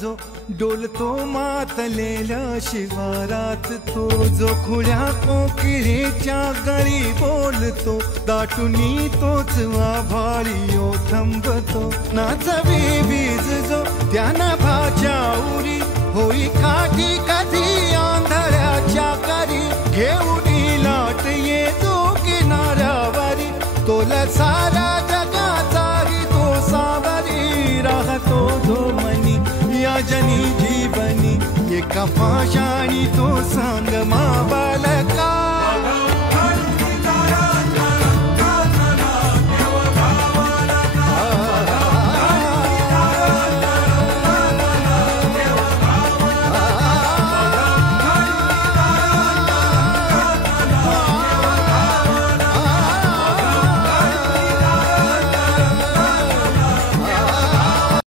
जो डोलतो मातलेल्या शिवारात, तो जो खुल्या कोकिळेच्या गळी बोलतो, दाटुनी तोच आभाळी ओथंबतो. नाचवी वीज जो त्या नभाच्या उरी, होई काठी कधी आंधळ्याच्या करी, घेऊनी लाट येतो किनाऱ्यावरी, तोला सारा जगाचाही तो सावरी, राहतो जो मनी या जनी जीवनी, एका पाशाणी तो सांग मावा